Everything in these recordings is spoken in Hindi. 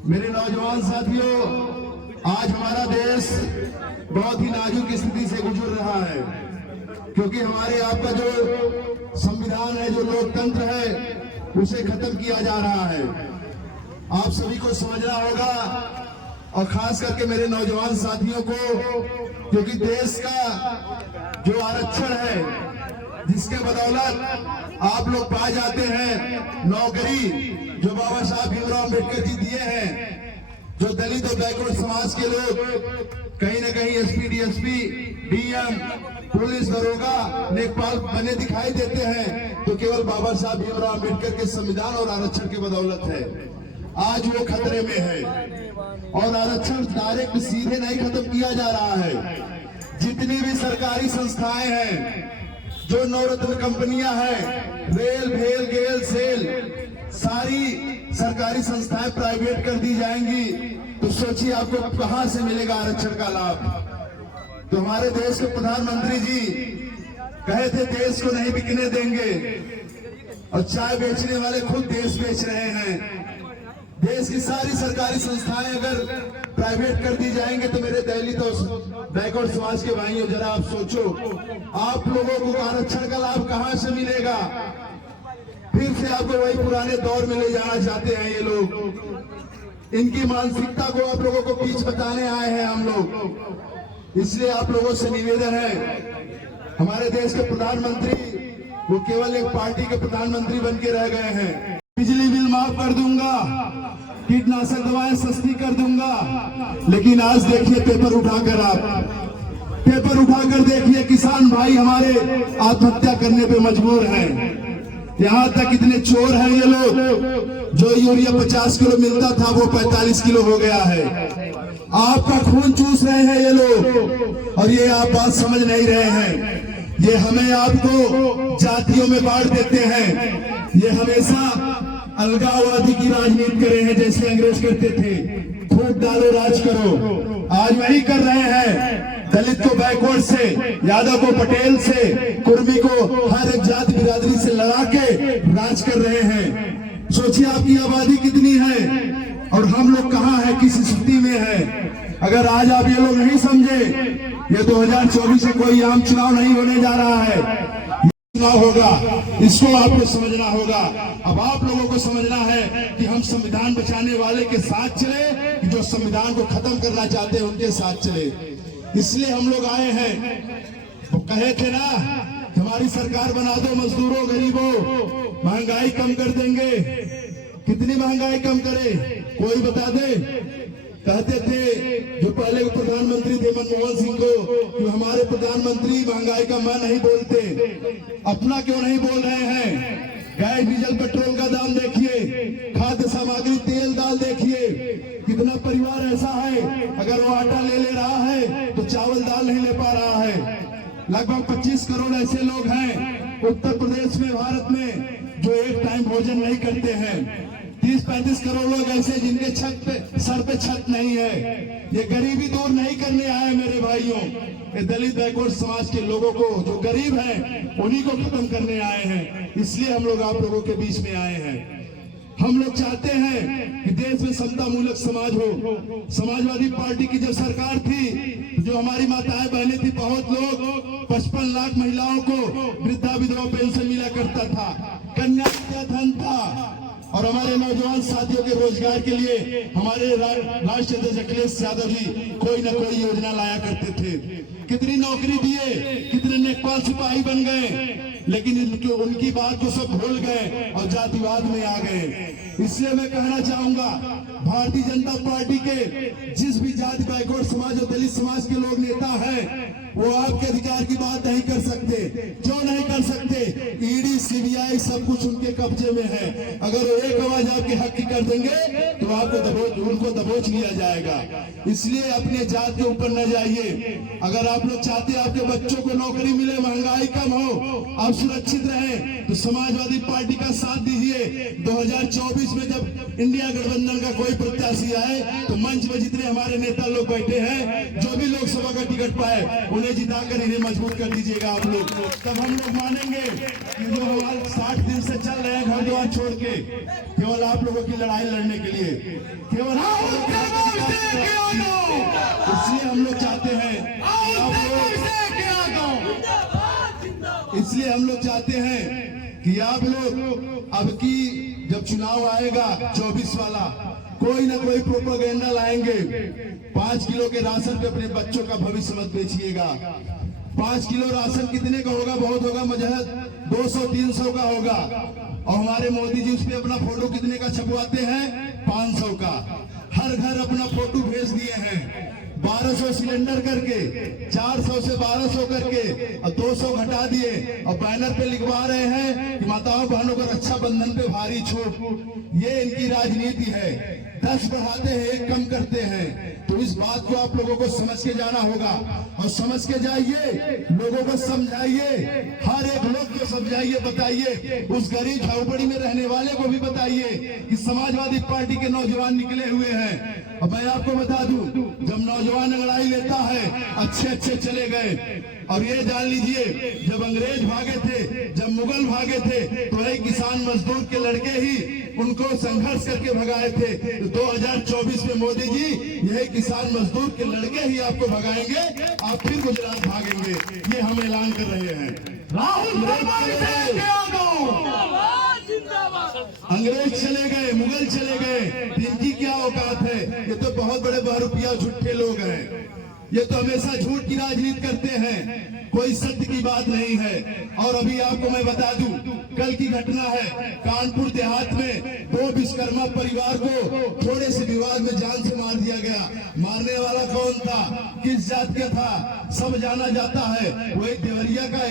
मेरे नौजवान साथियों, आज हमारा देश बहुत ही नाजुक स्थिति से गुजर रहा है, क्योंकि हमारे आपका जो संविधान है, जो लोकतंत्र है, उसे खत्म किया जा रहा है। आप सभी को समझना होगा, और खास करके मेरे नौजवान साथियों को, क्योंकि देश का जो आरक्षण है, जिसके बदौलत आप लोग पा जाते हैं नौकरी, जो बाबा साहब भीमराव अम्बेडकर जी दिए हैं, जो दलित और बैकवर्ड समाज के लोग कहीं न कहीं एसपी, डीएसपी, डीएम, पुलिस, दरोगा, लेखपाल बने दिखाई देते हैं, तो केवल बाबा साहब भीमराव अम्बेडकर के संविधान और आरक्षण की बदौलत है। आज वो खतरे में है, और आरक्षण डायरेक्ट सीधे नहीं खत्म किया जा रहा है। जितनी भी सरकारी संस्थाएं हैं, जो नवरत्न कंपनियां हैं, रेल, भेल, गेल, सेल, सारी सरकारी संस्थाएं प्राइवेट कर दी जाएंगी, तो सोचिए आपको कहां से मिलेगा आरक्षण का लाभ। तो हमारे देश के प्रधानमंत्री जी कहे थे देश को नहीं बिकने देंगे, और चाय बेचने वाले खुद देश बेच रहे हैं। देश की सारी सरकारी संस्थाएं अगर प्राइवेट कर दी जाएंगे, तो मेरे दलित और बैकवर्ड समाज के भाइयों, जरा आप सोचो, आप लोगों को आरक्षण का लाभ कहां से मिलेगा। फिर से आपको वही पुराने दौर में ले जाना चाहते हैं ये लोग। इनकी मानसिकता को आप लोगों को बीच बताने आए हैं हम लोग। इसलिए आप लोगों से निवेदन है, हमारे देश के प्रधानमंत्री वो केवल एक पार्टी के प्रधानमंत्री बन के रह गए हैं। बिजली बिल माफ कर दूंगा, कीटनाशक दवाएं सस्ती कर दूंगा, लेकिन आज देखिए पेपर उठाकर देखिए, किसान भाई हमारे आत्महत्या करने पे मजबूर हैं। यहाँ तक इतने चोर हैं ये लोग, जो यूरिया 50 किलो मिलता था वो 45 किलो हो गया है। आपका खून चूस रहे हैं ये लोग, और ये आप बात समझ नहीं रहे हैं। ये हमें आपको जातियों में बांट देते हैं। ये हमेशा अलगाववादी की राजनीति कर रहे हैं, जैसे अंग्रेज करते थे, फूट डालो राज करो। आज वही कर रहे हैं। दलित को बैकवर्ड से, यादव को पटेल से, कुर्मी को हर एक जाति बिरादरी से लड़ा के राज कर रहे हैं। सोचिए आपकी आबादी कितनी है, और हम लोग कहाँ हैं, किस स्थिति में है। अगर आज आप ये लोग नहीं समझे, ये 2024 से कोई आम चुनाव नहीं होने जा रहा है, चुनाव होगा, इसको आपको समझना होगा। अब आप लोगों को समझना है कि हम संविधान बचाने वाले के साथ चले, कि जो संविधान को खत्म करना चाहते हैं उनके साथ चले। इसलिए हम लोग आए हैं। वो कहे थे ना, हमारी सरकार बना दो, मजदूरों, गरीबों, महंगाई कम कर देंगे। कितनी महंगाई कम करे, कोई बता दे। कहते थे जो पहले प्रधानमंत्री थे मनमोहन सिंह को, कि हमारे प्रधानमंत्री महंगाई का मैं नहीं बोलते, अपना क्यों नहीं बोल रहे हैं। गैस, डीजल, पेट्रोल का दाम देखिए, खाद्य सामग्री, तेल, दाल देखिए, कितना परिवार ऐसा है, अगर वो आटा ले रहा है तो चावल दाल नहीं ले पा रहा है। लगभग 25 करोड़ ऐसे लोग हैं उत्तर प्रदेश में, भारत में, जो एक टाइम भोजन नहीं करते हैं। 30-35 करोड़ लोग ऐसे जिनके सर पे छत नहीं है। ये गरीबी दूर नहीं करने आए मेरे भाइयों, ये दलित बैकवर्ड समाज के लोगों को, जो गरीब हैं, उन्हीं को खत्म करने आए हैं। इसलिए हम लोग आप लोगों के बीच में आए हैं। हम लोग चाहते हैं कि देश में समता मूलक समाज हो। समाजवादी पार्टी की जब सरकार थी, जो हमारी माताएं बहनें थी, बहुत लोग 55 लाख महिलाओं को वृद्धा विधवा पेंशन मिला करता था, कन्या धन था। और हमारे नौजवान साथियों के रोजगार के लिए हमारे राष्ट्रीय अध्यक्ष अखिलेश यादव जी कोई न कोई योजना लाया करते थे। कितनी नौकरी दिए, कितने लेखपाल सिपाही बन गए, लेकिन उनकी बात को सब भूल गए और जातिवाद में आ गए। इसलिए मैं कहना चाहूंगा, भारतीय जनता पार्टी के जिस भी जाति, बैकवर्ड समाज और दलित समाज के लोग नेता हैं, वो आपके अधिकार की बात नहीं कर सकते। क्यों नहीं कर सकते? ईडी, सीबीआई सब कुछ उनके कब्जे में है। अगर वो एक आवाज आपके हक की कर देंगे, तो आपको उनको दबोच लिया जाएगा। इसलिए अपने जात के ऊपर न जाइए। अगर आप लोग चाहते हैं आपके बच्चों को नौकरी मिले, महंगाई कम हो, आप सुरक्षित रहें, तो समाजवादी पार्टी का साथ दीजिए। 2024 में जब इंडिया गठबंधन का कोई प्रत्याशी आए, तो मंच में जितने हमारे नेता लोग बैठे हैं, जो भी लोकसभा का टिकट पाए, उन्हें जिताकर इन्हें मजबूत कर दीजिएगा आप लोग। तब हम लोग मानेंगे कि जो हमारे 60 दिन से चल रहे हैं घर द्वार छोड़ के, केवल आप लोगों की लड़ाई लड़ने के लिए, केवल आप लोग अब की जब चुनाव आएगा 24 वाला, कोई ना कोई प्रोपेगेंडा लाएंगे। 5 किलो के राशन पे अपने बच्चों का भविष्य मत बेचिएगा। 5 किलो राशन कितने का होगा? बहुत होगा मजहत 200-300 का होगा। और हमारे मोदी जी उस पे अपना फोटो कितने का छपवाते हैं? 500 का। हर घर अपना फोटो भेज दिए हैं। 1200 सिलेंडर करके, 400 से 1200 करके, और 200 घटा दिए, और बैनर पे लिखवा रहे हैं कि माताओं बहनों को रक्षाबंधन पे भारी छूट। ये इनकी राजनीति है। 10 बढ़ाते हैं, 1 कम करते हैं। तो इस बात को आप लोगों को समझ के जाना होगा, और समझ के जाइए, लोगों को समझाइए, हर एक लोग को समझाइए, बताइए, उस गरीब झोपड़ी में रहने वाले को भी बताइए कि समाजवादी पार्टी के नौजवान निकले हुए हैं। अब मैं आपको बता दूं, जब नौजवान अंगड़ाई लेता है, अच्छे चले गए। और ये जान लीजिए, जब अंग्रेज भागे थे, जब मुगल भागे थे, तो यही किसान मजदूर के लड़के ही उनको संघर्ष करके भगाए थे। तो 2024 में मोदी जी यही किसान मजदूर के लड़के ही आपको भगाएंगे, आप फिर गुजरात भागेंगे। ये हम ऐलान कर रहे हैं। अंग्रेज चले गए, मुगल चले गए, इनकी क्या औकात है? ये तो बहुत बड़े बहरूपिया झूठे लोग हैं। ये तो हमेशा झूठ की राजनीति करते हैं, कोई सत्य की बात नहीं है। और अभी आपको मैं बता दूं, कल की घटना है, कानपुर देहात में 2 विश्वकर्मा परिवार को थोड़े से विवाद में जान से मार दिया गया। मारने वाला कौन था, किस जात का था, सब जाना जाता है। वही देवरिया का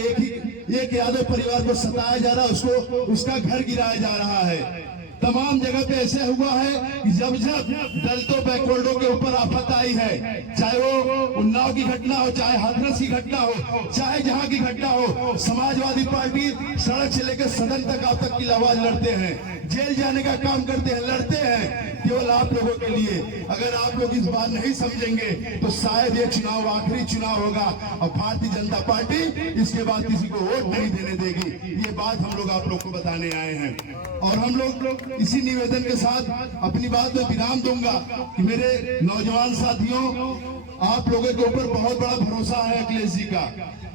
एक यादव परिवार को सताया जा रहा है, उसको उसका घर गिराया जा रहा है। तमाम जगह पे ऐसे हुआ है कि जब दलितों बैकवर्डों के ऊपर आफत आई है, चाहे वो उन्नाव की घटना हो, चाहे हाथरस की घटना हो, चाहे जहां की घटना हो, समाजवादी पार्टी सड़क से लेकर सदन तक आप तक की आवाज लड़ते हैं, जेल जाने का काम करते हैं, लड़ते हैं केवल आप लोगों के लिए। अगर आप लोग इस बात नहीं समझेंगे तो शायद ये चुनाव आखिरी चुनाव होगा, और भारतीय जनता पार्टी इसके बाद किसी को वोट नहीं देने देगी। ये बात हम लोग आप लोग को बताने आए हैं। और हम लोग इसी निवेदन के साथ अपनी बात में विराम दूंगा कि मेरे नौजवान साथियों, आप लोगों के ऊपर बहुत बड़ा भरोसा है अखिलेश जी का।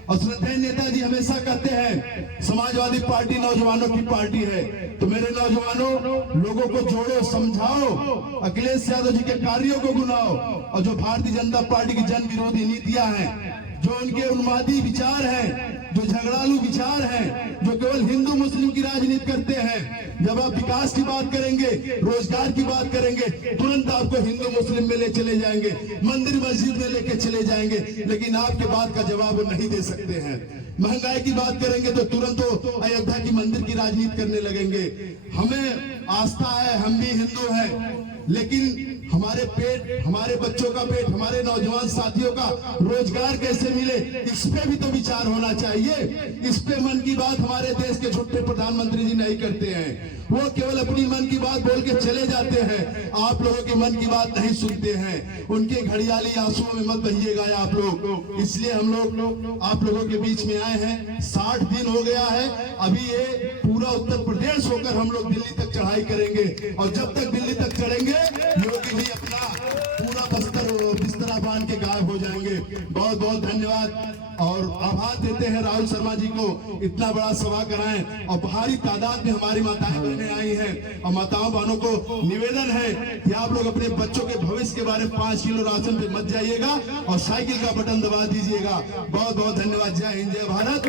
और श्रद्धेय नेताजी हमेशा कहते हैं समाजवादी पार्टी नौजवानों की पार्टी है। तो मेरे नौजवानों, लोगों को जोड़ो, समझाओ, अखिलेश यादव जी के कार्यों को गुनाओ, और जो भारतीय जनता पार्टी की जन विरोधी नीतियां हैं, जो उनके उन्मादी विचार हैं, जो झगड़ालू विचार हैं, जो केवल हिंदू मुस्लिम की राजनीति करते हैं, जब आप विकास की बात करेंगे, रोजगार की बात करेंगे, तुरंत आपको हिंदू मुस्लिम में ले चले जाएंगे, मंदिर मस्जिद में लेके चले जाएंगे, लेकिन आपके बात का जवाब वो नहीं दे सकते हैं। महंगाई की बात करेंगे तो तुरंत वो अयोध्या की मंदिर की राजनीति करने लगेंगे। हमें आस्था है, हम भी हिंदू हैं, लेकिन हमारे पेट, हमारे बच्चों का पेट, हमारे नौजवान साथियों का रोजगार कैसे मिले, इस पे भी तो विचार होना चाहिए। इस पे मन की बात हमारे देश के झूठे प्रधानमंत्री जी नहीं करते हैं। वो केवल अपनी मन की बात बोल के चले जाते हैं, आप लोगों की मन की बात नहीं सुनते हैं। उनके घड़ियाली आंसुओं में मत बहिएगा आप लोग। इसलिए हम लोग आप लोगों के बीच में आए हैं। 60 दिन हो गया है, अभी ये पूरा उत्तर प्रदेश होकर हम लोग दिल्ली तक चढ़ाई करेंगे, और जब तक दिल्ली तक चढ़ेंगे योगी जी अपना पूरा बिस्तरा बांध के गायब हो जाएंगे। बहुत बहुत धन्यवाद और आभार देते हैं राहुल शर्मा जी को, इतना बड़ा सभा कराएं, और भारी तादाद में हमारी माताएं बहनें आई हैं। और माताओं बहनों को निवेदन है कि आप लोग अपने बच्चों के भविष्य के बारे में 5 किलो राशन पे मत जाइएगा, और साइकिल का बटन दबा दीजिएगा। बहुत बहुत धन्यवाद। जय हिंद, जय भारत।